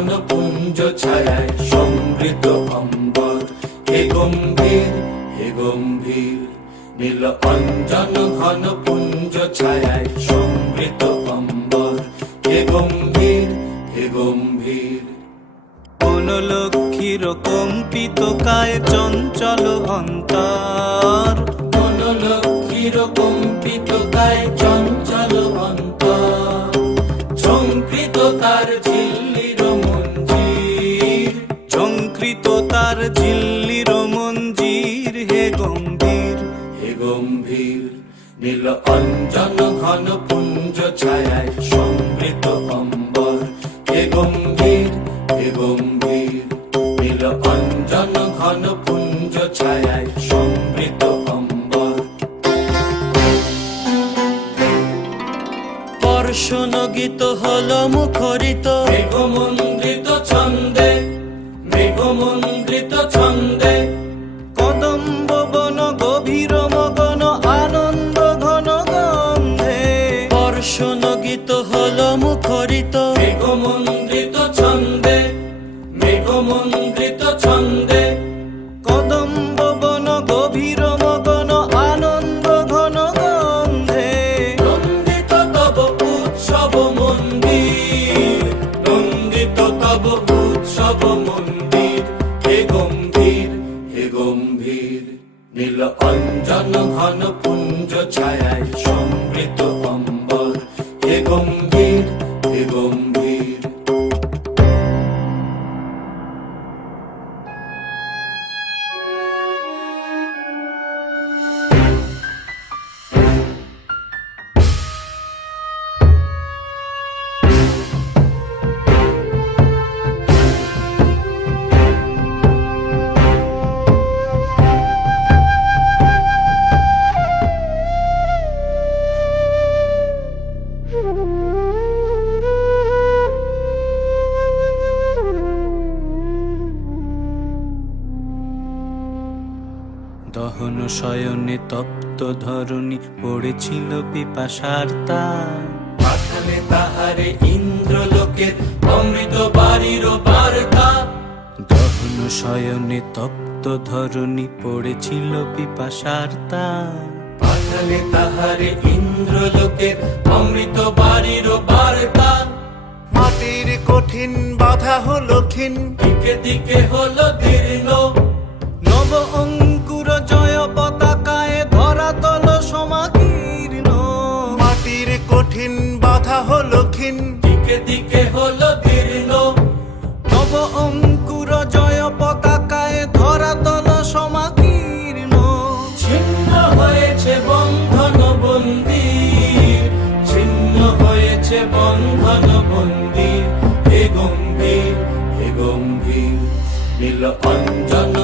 ঘন পুঞ্জ ছায়ায় সমৃদ্ধ অম্বর। হে গম্ভীর হে গম্ভীর নীল অঞ্জন ঘন পুঞ্জ ছায়ায় সমৃদ্ধ অম্বর। হে গম্ভীর হে গম্ভীর। কোন লক্ষ্মীর কম্পিত কায় চঞ্চল অন্তর। কোন লক্ষ্মীর কম্পিত কায় চঞ্চল অন্তর। ঝঙ্কৃত তার ঝিল্লির মঞ্জির। ঝঙ্কৃত তার ঝিল্লির মঞ্জির। হে গম্ভীর হে গম্ভীর নীল অঞ্জন ঘন পুঞ্জ ছায়ায় সমৃদ্ধ অম্বর। হে গম্ভীর হে গম্ভীর নীল অঞ্জন ঘন পুঞ্জ ছায়ায় সমৃদ্ধ অম্বর। বর্ষণ গীত হল মুখরিত মেঘমন্দ্রিত ছন্দে। মেঘমন্দ্রিত ছন্দে কদম্ব বন গভীর মগন আনন্দ ঘন গন্ধে। বর্ষণ গীত হল মুখরিত মেঘমন্দ্রিত ছন্দে। মেঘমন্দ্রিত ছন্দে কদম্ব বন গভীর মগন আনন্দ ঘন গন্ধে। নন্দিত তব উৎসব মন্দির। নন্দিত তব উৎসব মন্দির। হে গম্ভীর হে গম্ভীর নীল অঞ্জন ঘন পুঞ্জ ছায়ায় সমৃদ্ধ অম্বর। হে গম্ভীর হে গম্ভীর। দহন শয়নে তপ্ত ধরণী পড়েছিল পিপাসার তার। পাঠালে তাহারে ইন্দ্রলোকের অমৃত বাড়ির বার্তা। দহন শয়নে তপ্ত ধরণী পড়েছিল পিপাসার তার। পাঠালে তাহারে ইন্দ্রলোকের অমৃত বাড়ির বার্তা। মাটির কঠিন বাধা হলো ক্ষীণ। দিকে দিকে হলো দীর্ণ। নব অঙ্কুর জয় পতাকায় ধরাতল সমাকীর্ণ। মাটির কঠিন বাধা হলো ক্ষীণ। দিকে দিকে হলো দীর্ণ। নব অঙ্কুর জয় পতাকায় ধরাতল সমাকীর্ণ। ছিন্ন হয়েছে বন্ধন বন্দির। ছিন্ন হয়েছে বন্ধন বন্দির। হে গম্ভীর হে গম্ভীর নীল অঞ্জন